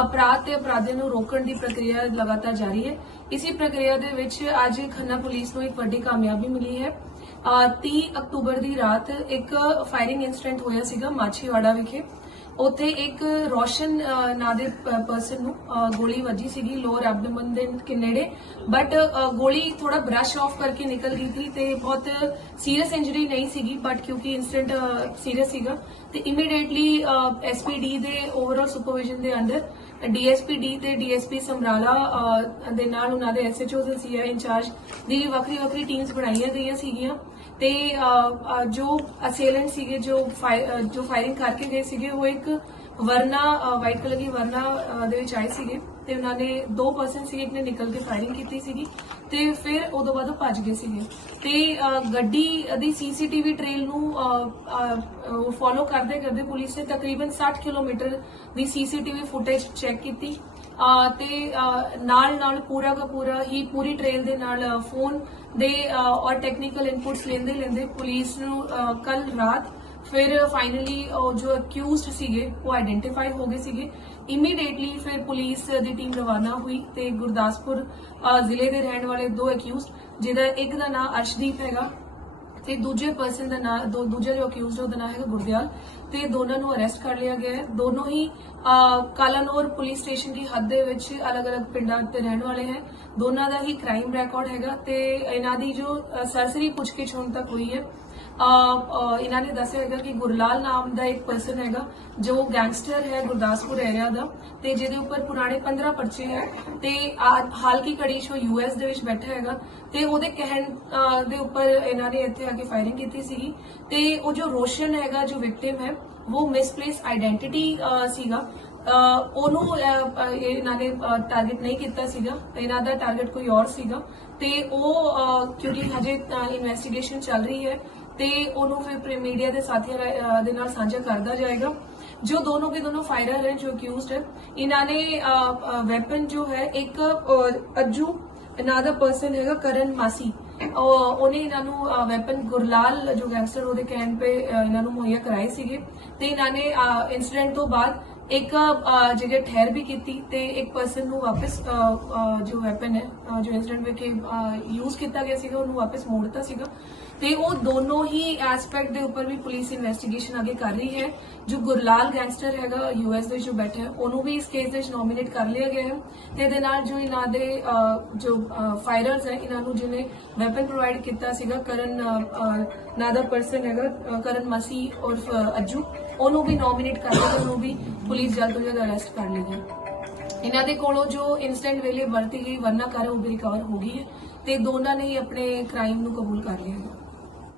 ਅਪਰਾਧ ਤੇ ਅਪਰਾਧੀਆਂ ਨੂੰ ਰੋਕਣ ਦੀ ਪ੍ਰਕਿਰਿਆ ਲਗਾਤਾਰ ਜਾਰੀ ਹੈ ਇਸੇ ਪ੍ਰਕਿਰਿਆ ਦੇ ਵਿੱਚ ਅੱਜ ਖੰਨਾ ਪੁਲਿਸ ਨੂੰ ਇੱਕ ਵੱਡੀ ਕਾਮਯਾਬੀ ਮਿਲੀ ਹੈ 30 ਅਕਤੂਬਰ ਦੀ ਰਾਤ ਇੱਕ ਫਾਇਰਿੰਗ ਇਨਸੀਡੈਂਟ ਹੋਇਆ ਸੀਗਾ ਮਾਛੀਵਾੜਾ ਵਿਖੇ ਉੱਥੇ ਇੱਕ ਰੋਸ਼ਨ ਨਾਂ ਦੇ ਪਰਸਨ ਨੂੰ ਗੋਲੀ ਵੱਜੀ ਸੀਗੀ ਲੋਅਰ ਐਬਡੋਮਨ ਦੇ ਨੇੜੇ ਬਟ ਗੋਲੀ ਥੋੜਾ ਬ੍ਰਸ਼ ਆਫ ਕਰਕੇ ਨਿਕਲ ਗਈ ਸੀ ਤੇ ਬਹੁਤ ਸੀਰੀਅਸ ਇੰਜਰੀ ਨਹੀਂ ਸੀਗੀ ਬਟ ਕਿਉਂਕਿ ਇਨਸੀਡੈਂਟ ਸੀਰੀਅਸ ਸੀਗਾ ਤੇ ਇਮੀਡੀਏਟਲੀ ਐਸਪੀਡੀ ਦੇ ਓਵਰਆਲ ਸੁਪਰਵਿਜ਼ਨ ਦੇ ਅੰਡਰ ਡੀਐਸਪੀਡੀ ਤੇ ਡੀਐਸਪੀ ਸਮਰਾਲਾ ਦੇ ਨਾਲ ਉਹਨਾਂ ਦੇ ਐਸਐਚਓ ਦੇ ਸੀਆਈ ਇੰਚਾਰਜ ਦੀ ਵੱਖਰੀ ਵੱਖਰੀ ਟੀਮਸ ਬਣਾਈਆਂ ਗਈਆਂ ਸੀਗੀਆਂ ਤੇ ਜੋ ਅਸੇਲੈਂਟ ਸੀਗੇ ਜੋ ਜੋ ਫਾਇਰਿੰਗ ਕਰਕੇ ਗਏ ਸੀਗੇ ਉਹ ਇੱਕ ਇੱਕ ਵਰਨਾ ਵਾਈਟ ਕਲਰ ਦੀ ਵਰਨਾ ਦੇ ਵਿੱਚ ਆਏ ਸੀਗੇ ਤੇ ਉਹਨਾਂ ਨੇ ਦੋ ਪਰਸਨ ਸੀ ਇੱਕ ਨੇ ਨਿਕਲ ਕੇ ਫਾਇਰਿੰਗ ਕੀਤੀ ਸੀਗੀ ਤੇ ਫਿਰ ਉਦੋਂ ਬਾਅਦ ਉਹ ਭੱਜ ਗਏ ਸੀਗੇ ਤੇ ਗੱਡੀ ਦੀ ਸੀਸੀਟੀਵੀ ਟ੍ਰੇਲ ਨੂੰ ਉਹ ਫੋਲੋ ਕਰਦੇ ਕਰਦੇ ਪੁਲਿਸ ਨੇ ਤਕਰੀਬਨ 60 ਕਿਲੋਮੀਟਰ ਦੀ ਸੀਸੀਟੀਵੀ ਫੁਟੇਜ ਚੈੱਕ ਕੀਤੀ ਤੇ ਨਾਲ ਨਾਲ ਪੂਰਾ ਦਾ ਪੂਰਾ ਹੀ ਪੂਰੀ ਟ੍ਰੇਲ ਦੇ ਨਾਲ ਫੋਨ ਦੇ ਔਰ ਟੈਕਨੀਕਲ ਇਨਪੁਟਸ ਲੈਂਦੇ ਲੈਂਦੇ ਪੁਲਿਸ ਨੂੰ ਕੱਲ ਰਾਤ ਫਿਰ ਫਾਈਨਲੀ ਜੋ ਅਕਿਊਜ਼ਡ ਸੀਗੇ ਉਹ ਆਇਡੈਂਟੀਫਾਈ ਹੋ ਗਏ ਸੀਗੇ ਇਮੀਡੀਏਟਲੀ ਫਿਰ ਪੁਲਿਸ ਦੀ ਟੀਮ ਰਵਾਨਾ ਹੋਈ ਤੇ ਗੁਰਦਾਸਪੁਰ ਜ਼ਿਲ੍ਹੇ ਦੇ ਰਹਿਣ ਵਾਲੇ ਦੋ ਅਕਿਊਜ਼ਡ ਜਿਹਦਾ ਇੱਕ ਦਾ ਨਾਮ ਅਰਸ਼ਦੀਪ ਹੈਗਾ ਤੇ ਦੂਜੇ ਪਰਸਨ ਦਾ ਨਾਮ ਦੂਜੇ ਜੋ ਅਕਿਊਜ਼ਡ ਉਹਦਾ ਨਾਮ ਹੈਗਾ ਗੁਰਦਿਆਲ ਤੇ ਦੋਨਾਂ ਨੂੰ ਅਰੈਸਟ ਕਰ ਲਿਆ ਗਿਆ ਹੈ ਦੋਨੋਂ ਹੀ ਕਾਲਾਨੌਰ ਪੁਲਿਸ ਸਟੇਸ਼ਨ ਦੀ ਹੱਦ ਦੇ ਵਿੱਚ ਅਲੱਗ-ਅਲੱਗ ਪਿੰਡਾਂ ਤੇ ਰਹਿਣ ਵਾਲੇ ਹੈ ਦੋਨਾਂ ਦਾ ਹੀ ਕ੍ਰਾਈਮ ਰਿਕਾਰਡ ਹੈਗਾ ਤੇ ਇਹਨਾਂ ਦੀ ਜੋ ਸਰਸਰੀ ਪੁੱਛਗਿੱਛ ਹੁਣ ਤੱਕ ਹੋਈ ਹੈ ਇਹਨਾਂ ਨੇ ਦੱਸਿਆ ਹੈਗਾ ਕਿ ਗੁਰਲਾਲ ਨਾਮ ਦਾ ਇੱਕ ਪਰਸਨ ਹੈਗਾ ਜੋ ਗੈਂਗਸਟਰ ਹੈ ਗੁਰਦਾਸਪੁਰ ਏਰੀਆ ਦਾ ਤੇ ਜਿਹਦੇ ਉੱਪਰ ਪੁਰਾਣੇ 15 ਪਰਚੇ ਹੈ ਤੇ ਹਾਲ ਕੀ ਕੜੀ ਸ਼ੋ ਯੂਐਸ ਦੇ ਵਿੱਚ ਬੈਠਾ ਹੈਗਾ ਤੇ ਉਹਦੇ ਕਹਿਣ ਦੇ ਉੱਪਰ ਇਹਨਾਂ ਨੇ ਇੱਥੇ ਆ ਕੇ ਫਾਇਰਿੰਗ ਕੀਤੀ ਸੀਗੀ ਤੇ ਉਹ ਜੋ ਰੋਸ਼ਨ ਹੈਗਾ ਜੋ ਵਿਕਟਿਮ ਹੈ ਉਹ ਮਿਸਪਲੇਸ ਆਇਡੈਂਟੀਟੀ ਸੀਗਾ ਉਹਨੂੰ ਇਹਨਾਂ ਨੇ ਟਾਰਗੇਟ ਨਹੀਂ ਕੀਤਾ ਸੀਗਾ ਇਹਨਾਂ ਦਾ ਟਾਰਗੇਟ ਕੋਈ ਹੋਰ ਸੀਗਾ ਤੇ ਉਹ ਕਿਉਂਕਿ ਹਜੇ ਇਨਵੈਸਟੀਗੇਸ਼ਨ ਚੱਲ ਰਹੀ ਹੈ ਤੇ ਉਹਨੂੰ ਫਿਰ ਮੀਡੀਆ ਦੇ ਸਾਥੀਆਂ ਰਾ- ਅ, ਦੇ ਨਾਲ ਸਾਂਝਾ ਕਰਦਾ ਜਾਏਗਾ ਜੋ ਦੋਨੋਂ के दोनों फायरर हैं जो अक्यूज्ड है इन्होंने वेपन जो है एक अ, अज्जू ਨਾਂ ਦਾ ਪਰਸਨ ਹੈਗਾ ਕਰਨ ਮਾਸੀ ਉਹ- ਉਹਨੇ ਇਹਨਾਂ ਨੂੰ ਵੈਪਨ ਗੁਰਲਾਲ ਜੋ ਗੈਂਗਸਟਰ ਉਹਦੇ ਕਹਿਣ ਤੇ ਅ, ਇਹਨਾਂ ਨੂੰ ਮੁਹੱਈਆ ਕਰਾਏ ਸੀਗੇ ਤੇ ਇਹਨਾਂ ਨੇ ਇਨਸੀਡੈਂਟ ਤੋਂ ਬਾਅਦ ਇੱਕ ਅ, ਜਗ੍ਹਾ ਠਹਿਰ ਵੀ ਕੀਤੀ ਤੇ ਇੱਕ ਪਰਸਨ ਨੂੰ ਵਾਪਸ ਅ, ਅ, ਜੋ ਵੈਪਨ ਹੈ ਅ, ਜੋ ਇਨਸੀਡੈਂਟ ਵਿੱਚ ਯੂਜ਼ ਕੀਤਾ ਗਿਆ ਸੀਗਾ ਉਹਨੂੰ ਵਾਪਸ ਮੋੜਤਾ ਸੀਗਾ ਤੇ ਉਹ ਦੋਨੋਂ ਹੀ ਐਸਪੈਕਟ ਦੇ ਉੱਪਰ ਵੀ ਪੁਲਿਸ ਇਨਵੈਸਟੀਗੇਸ਼ਨ ਅੱਗੇ ਕਰ ਰਹੀ ਹੈ ਜੋ ਗੁਰਲਾਲ ਗੈਂਗਸਟਰ ਹੈਗਾ ਯੂਐਸ ਦੇ ਜੋ ਬੈਠਾ ਹੈ ਉਹਨੂੰ ਵੀ ਇਸ ਕੇਸ ਦੇ ਵਿੱਚ ਨੋਮੀਨੇਟ ਕਰ ਲਿਆ ਗਿਆ ਹੈ ਤੇ ਇਹਦੇ ਨਾਲ ਜੋ ਇਹਨਾਂ ਦੇ ਜੋ ਫਾਇਰਰਸ ਹੈ ਇਹਨਾਂ ਨੂੰ ਜਿਹਨੇ ਵੈਪਨ ਪ੍ਰੋਵਾਈਡ ਕੀਤਾ ਸੀਗਾ ਕਰਨ ਨਾਦਰ ਪਰਸਨ ਹੈਗਾ ਕਰਨ ਮਸੀ ਔਰ ਅਜੂ ਉਹਨੂੰ ਵੀ ਨੋਮੀਨੇਟ ਕਰ ਲਿਆ ਉਹਨੂੰ ਵੀ ਪੁਲਿਸ ਜਲਦ ਤੋਂ ਜਲਦ ਅਰੈਸਟ ਕਰ ਲੇਗੀ ਇਹਨਾਂ ਦੇ ਕੋਲੋਂ ਜੋ ਇਨਸਟੈਂਟ ਵੇਲੇ ਵਰਤੀ ਗਈ ਵਰਨਾ ਕਰ ਉਹ ਵੀ ਰਿਕਵਰ ਹੋ ਗਈ ਹੈ ਤੇ ਦੋਨਾਂ ਨੇ ਹੀ ਆਪਣੇ ਕ੍ਰਾਈਮ ਨੂੰ ਕਬੂਲ ਕਰ ਲਿਆ ਹੈ